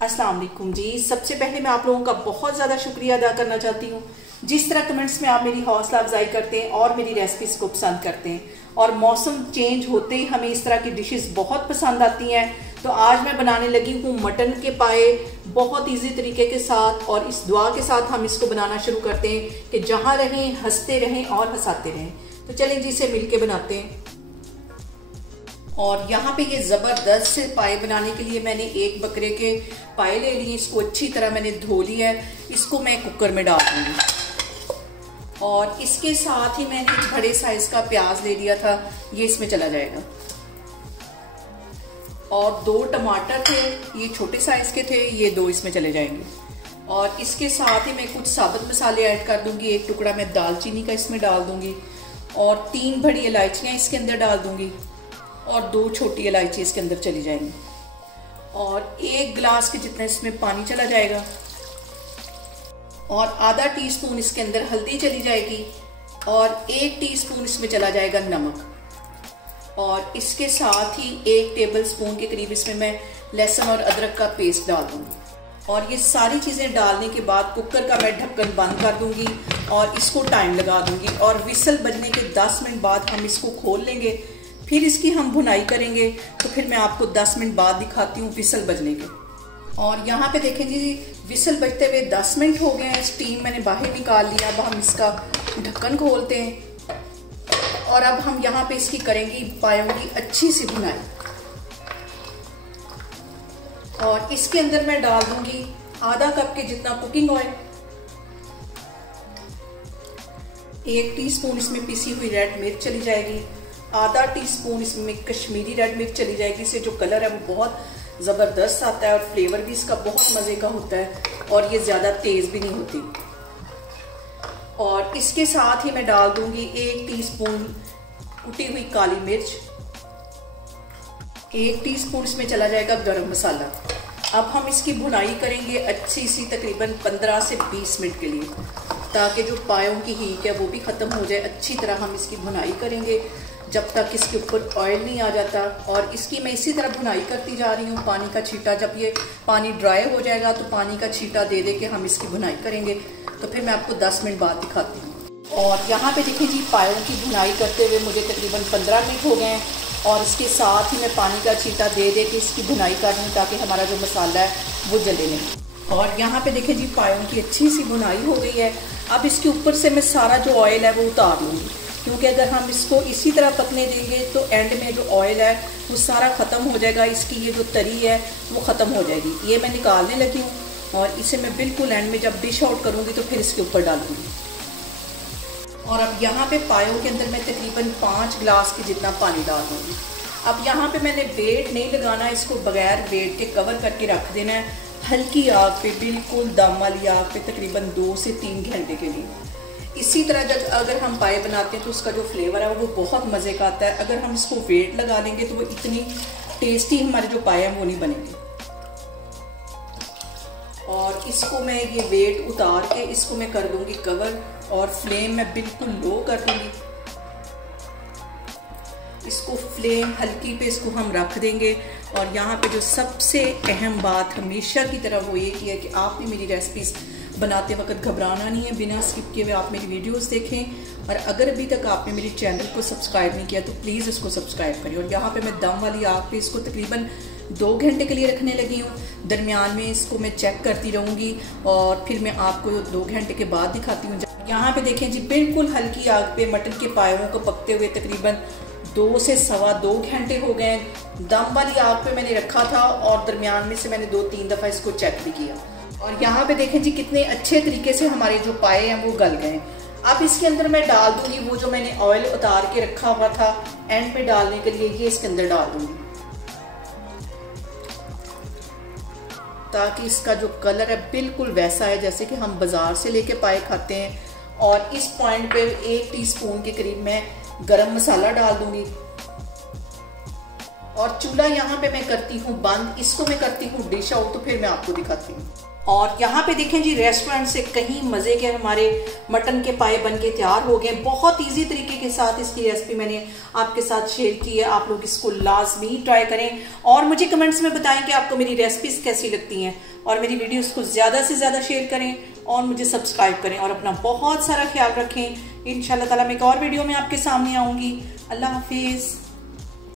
अस्सलाम वालेकुम जी। सबसे पहले मैं आप लोगों का बहुत ज़्यादा शुक्रिया अदा करना चाहती हूँ जिस तरह कमेंट्स में आप मेरी हौसला अफजाई करते हैं और मेरी रेसिपीज़ को पसंद करते हैं। और मौसम चेंज होते ही हमें इस तरह की डिशेस बहुत पसंद आती हैं। तो आज मैं बनाने लगी हूँ मटन के पाए बहुत इजी तरीके के साथ, और इस दुआ के साथ हम इसको बनाना शुरू करते हैं कि जहाँ रहें हंसते रहें और हंसाते रहें। तो चलें जी, इसे मिलके बनाते हैं। और यहाँ पे ये ज़बरदस्त से पाए बनाने के लिए मैंने एक बकरे के पाए ले लिए। इसको अच्छी तरह मैंने धो लिया है। इसको मैं कुकर में डाल दूँगी। और इसके साथ ही मैंने एक बड़े साइज का प्याज ले लिया था, ये इसमें चला जाएगा। और 2 टमाटर थे, ये छोटे साइज के थे, ये 2 इसमें चले जाएंगे। और इसके साथ ही मैं कुछ साबुत मसाले ऐड कर दूंगी। एक टुकड़ा मैं दालचीनी का इसमें डाल दूंगी, और 3 बड़ी इलायचियाँ इसके अंदर डाल दूंगी, और 2 छोटी इलायची इसके अंदर चली जाएंगी। और 1 गिलास के जितना इसमें पानी चला जाएगा, और आधा टीस्पून इसके अंदर हल्दी चली जाएगी, और 1 टीस्पून इसमें चला जाएगा नमक। और इसके साथ ही 1 टेबलस्पून के करीब इसमें मैं लहसुन और अदरक का पेस्ट डाल दूंगी। और ये सारी चीज़ें डालने के बाद कुकर का मैं ढक्कन बंद कर दूंगी और इसको टाइम लगा दूंगी। और विसल बजने के 10 मिनट बाद हम इसको खोल लेंगे, फिर इसकी हम भुनाई करेंगे। तो फिर मैं आपको 10 मिनट बाद दिखाती हूँ विसल बजने के। और यहाँ पे देखें जी, विसल बजते हुए 10 मिनट हो गए हैं। स्टीम मैंने बाहर निकाल लिया। अब हम इसका ढक्कन खोलते हैं, और अब हम यहाँ पे इसकी करेंगे पायों की अच्छी सी भुनाई। और इसके अंदर मैं डाल दूंगी आधा कप के जितना कुकिंग ऑयल, 1 टीस्पून इसमें पिसी हुई रेड मिर्च चली जाएगी, आधा टीस्पून इसमें कश्मीरी रेड मिर्च चली जाएगी। इससे जो कलर है वो बहुत ज़बरदस्त आता है, और फ्लेवर भी इसका बहुत मज़े का होता है, और ये ज़्यादा तेज़ भी नहीं होती। और इसके साथ ही मैं डाल दूंगी 1 टीस्पून कुटी हुई काली मिर्च, 1 टीस्पून इसमें चला जाएगा गरम मसाला। अब हम इसकी भुनाई करेंगे अच्छी सी, तकरीबन 15 से 20 मिनट के लिए, ताकि जो पायों की हीट है वो भी ख़त्म हो जाए। अच्छी तरह हम इसकी भुनाई करेंगे जब तक इसके ऊपर ऑयल नहीं आ जाता। और इसकी मैं इसी तरह भुनाई करती जा रही हूँ। पानी का छींटा, जब ये पानी ड्राई हो जाएगा तो पानी का छींटा दे दे के हम इसकी भुनाई करेंगे। तो फिर मैं आपको 10 मिनट बाद दिखाती हूँ। और यहाँ पे देखिए जी, पायों की भुनाई करते हुए मुझे तकरीबन 15 मिनट हो गए हैं। और इसके साथ ही मैं पानी का छींटा दे दे के इसकी भुनाई कर दूँ, ताकि हमारा जो मसाला है वो जले नहीं। और यहाँ पे देखिए जी, पायों की अच्छी सी भुनाई हो गई है। अब इसके ऊपर से मैं सारा जो ऑयल है वो उतार लूँगी, क्योंकि अगर हम इसको इसी तरह पकने देंगे तो एंड में जो ऑयल है वो सारा ख़त्म हो जाएगा। इसकी ये जो तरी है वो ख़त्म हो जाएगी। ये मैं निकालने लगी हूँ, और इसे मैं बिल्कुल एंड में जब डिश आउट करूँगी तो फिर इसके ऊपर डालूँगी। और अब यहाँ पे पायों के अंदर मैं तकरीबन 5 गिलास के जितना पानी डाल दूँगी। अब यहाँ पे मैंने वेट नहीं लगाना, इसको बगैर वेट के कवर करके रख देना है हल्की आग पे, बिल्कुल दम वाली आग पे, तकरीबन 2 से 3 घंटे के लिए। इसी तरह जब अगर हम पाए बनाते हैं तो उसका जो फ्लेवर है वो बहुत मज़े का आता है। अगर हम इसको वेट लगा लेंगे तो वो इतनी टेस्टी हमारे जो पाए हैं वो नहीं बनेंगे। और इसको मैं ये वेट उतार के इसको मैं कर दूंगी कवर, और फ्लेम मैं बिल्कुल लो कर दूंगी। इसको फ्लेम हल्की पे इसको हम रख देंगे। और यहाँ पे जो सबसे अहम बात हमेशा की तरह वो ये है कि आपने मेरी रेसिपीज़ बनाते वक्त घबराना नहीं है। बिना स्किप किए हुए आप मेरी वीडियोस देखें। और अगर अभी तक आपने मेरे चैनल को सब्सक्राइब नहीं किया तो प्लीज़ इसको सब्सक्राइब करिए। और यहाँ पे मैं दम वाली आग पे इसको तकरीबन 2 घंटे के लिए रखने लगी हूँ। दरमियान में इसको मैं चेक करती रहूँगी, और फिर मैं आपको 2 घंटे के बाद दिखाती हूँ। यहाँ पे देखें जी, बिल्कुल हल्की आग पे मटन के पायों को पकते हुए तकरीबन 2 से सवा 2 घंटे हो गए। दम वाली आग पे मैंने रखा था, और दरमियान में से मैंने 2-3 दफ़ा इसको चेक भी किया। और यहाँ पे देखें जी, कितने अच्छे तरीके से हमारे जो पाए हैं वो गल गए। अब इसके अंदर मैं डाल दूंगी वो जो मैंने ऑयल उतार के रखा हुआ था एंड पे डालने के लिए, ये इसके अंदर डाल दूंगी, ताकि इसका जो कलर है बिल्कुल वैसा है जैसे कि हम बाजार से लेके पाए खाते हैं। और इस पॉइंट पे 1 टीस्पून के करीब मैं गरम मसाला डाल दूंगी, और चूल्हा यहाँ पे मैं करती हूँ बंद, इसको मैं करती हूँ डिश आउट, तो फिर मैं आपको दिखाती हूँ। और यहाँ पे देखें जी, रेस्टोरेंट से कहीं मज़े के हमारे मटन के पाए बन के तैयार हो गए। बहुत इजी तरीके के साथ इसकी रेसिपी मैंने आपके साथ शेयर की है। आप लोग इसको लाजमी ट्राई करें और मुझे कमेंट्स में बताएं कि आपको मेरी रेसिपीज़ कैसी लगती हैं, और मेरी वीडियोस को ज़्यादा से ज़्यादा शेयर करें और मुझे सब्सक्राइब करें, और अपना बहुत सारा ख्याल रखें। इंशाल्लाह ताला मैं एक और वीडियो में आपके सामने आऊँगी। अल्लाह हाफिज़।